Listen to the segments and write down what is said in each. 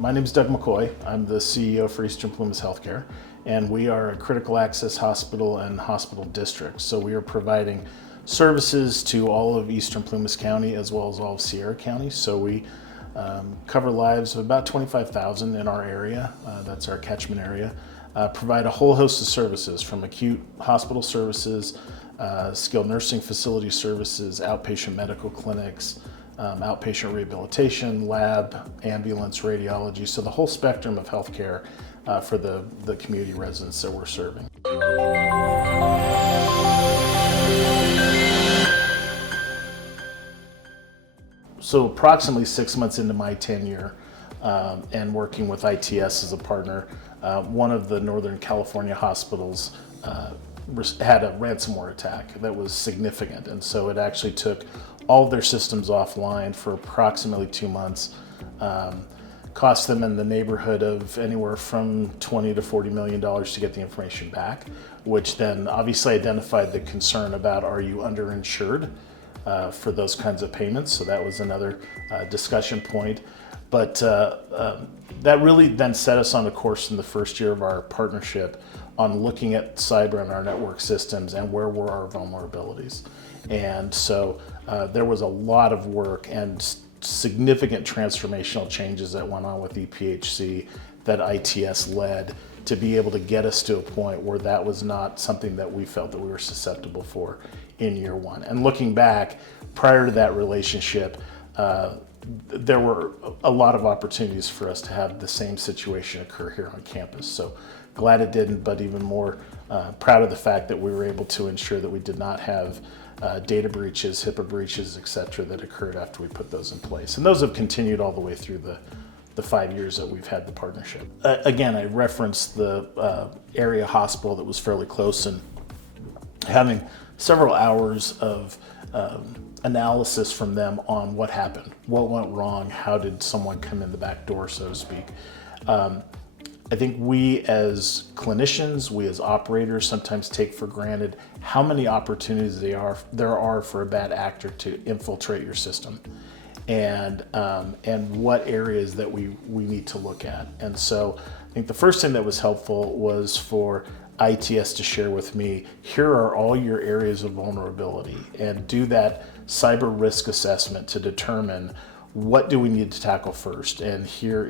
My name is Doug McCoy. I'm the CEO for Eastern Plumas Health Care, and we are a critical access hospital and hospital district. So we are providing services to all of Eastern Plumas County as well as all of Sierra County. So we cover lives of about 25,000 in our area. That's our catchment area. Provide a whole host of services from acute hospital services, skilled nursing facility services, outpatient medical clinics, outpatient rehabilitation, lab, ambulance, radiology, so the whole spectrum of healthcare for the community residents that we're serving. So approximately 6 months into my tenure and working with ITS as a partner, one of the Northern California hospitals had a ransomware attack that was significant, and so it actually took all of their systems offline for approximately 2 months. Cost them in the neighborhood of anywhere from $20 to $40 million to get the information back, which then obviously identified the concern about, are you underinsured for those kinds of payments? So that was another discussion point. But that really then set us on a course in the first year of our partnership on looking at cyber and our network systems and where were our vulnerabilities. And so there was a lot of work and significant transformational changes that went on with EPHC that ITS led to be able to get us to a point where that was not something that we felt that we were susceptible for in year one. And looking back, prior to that relationship, there were a lot of opportunities for us to have the same situation occur here on campus. So glad it didn't, but even more proud of the fact that we were able to ensure that we did not have data breaches, HIPAA breaches, et cetera, that occurred after we put those in place. And those have continued all the way through the 5 years that we've had the partnership. Again, I referenced the area hospital that was fairly close, and having several hours of analysis from them on what happened, what went wrong, how did someone come in the back door, so to speak. I think we as clinicians, we as operators sometimes take for granted how many opportunities there are for a bad actor to infiltrate your system, and what areas that we need to look at. And so I think the first thing that was helpful was for ITS to share with me, here are all your areas of vulnerability, and do that cyber risk assessment to determine what do we need to tackle first. And here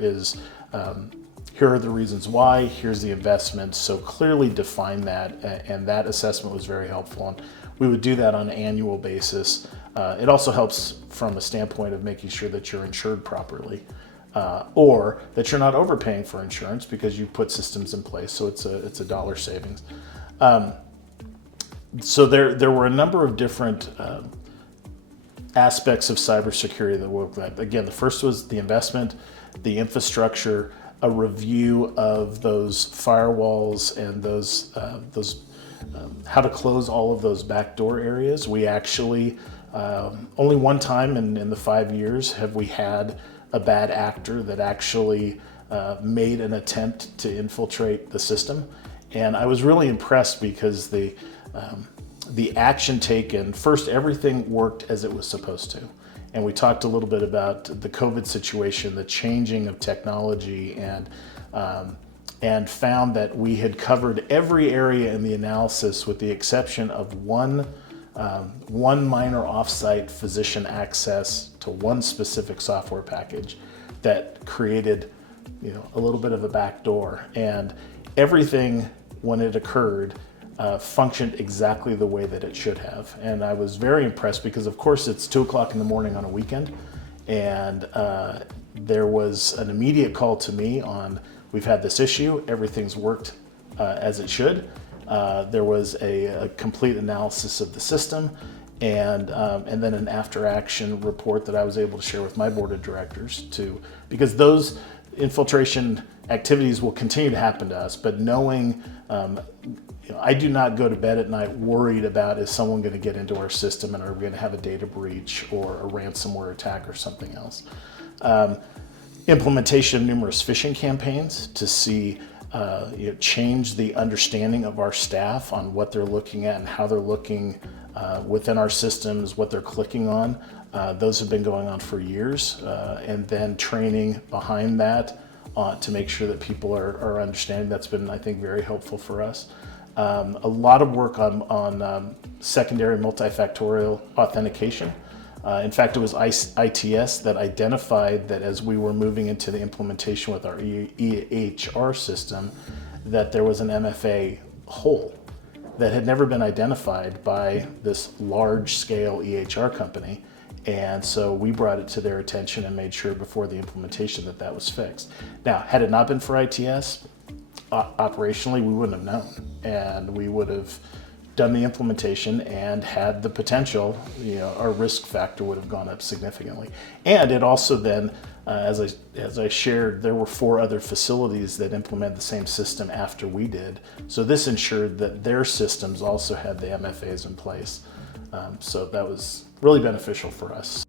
are the reasons why, here's the investment. So clearly define that, and that assessment was very helpful. And we would do that on an annual basis. It also helps from a standpoint of making sure that you're insured properly, or that you're not overpaying for insurance because you put systems in place. So it's a dollar savings. So there were a number of different aspects of cybersecurity that we looked at. Again, the first was the investment, the infrastructure, a review of those firewalls and those how to close all of those backdoor areas. We actually only one time in the 5 years have we had a bad actor that actually made an attempt to infiltrate the system, and I was really impressed because the action taken, first, everything worked as it was supposed to. And we talked a little bit about the COVID situation, the changing of technology, and found that we had covered every area in the analysis with the exception of one minor offsite physician access to one specific software package that created, a little bit of a backdoor. And everything, when it occurred, functioned exactly the way that it should have. And I was very impressed because, of course, it's 2 o'clock in the morning on a weekend, and there was an immediate call to me on, we've had this issue, everything's worked as it should. There was a complete analysis of the system, and then an after-action report that I was able to share with my board of directors too, because those infiltration activities will continue to happen to us, but knowing I do not go to bed at night worried about, is someone going to get into our system and are we going to have a data breach or a ransomware attack or something else. Implementation of numerous phishing campaigns to see, change the understanding of our staff on what they're looking at and how they're looking within our systems, what they're clicking on. Those have been going on for years. And then training behind that to make sure that people are understanding. That's been, I think, very helpful for us. A lot of work on secondary multifactorial authentication. In fact, it was ITS that identified that as we were moving into the implementation with our EHR system, that there was an MFA hole that had never been identified by this large-scale EHR company. And so we brought it to their attention and made sure before the implementation that that was fixed. Now, had it not been for ITS, operationally, we wouldn't have known. And we would have done the implementation and had the potential, our risk factor would have gone up significantly. And it also then, as I shared, there were 4 other facilities that implemented the same system after we did. So this ensured that their systems also had the MFAs in place. So that was really beneficial for us.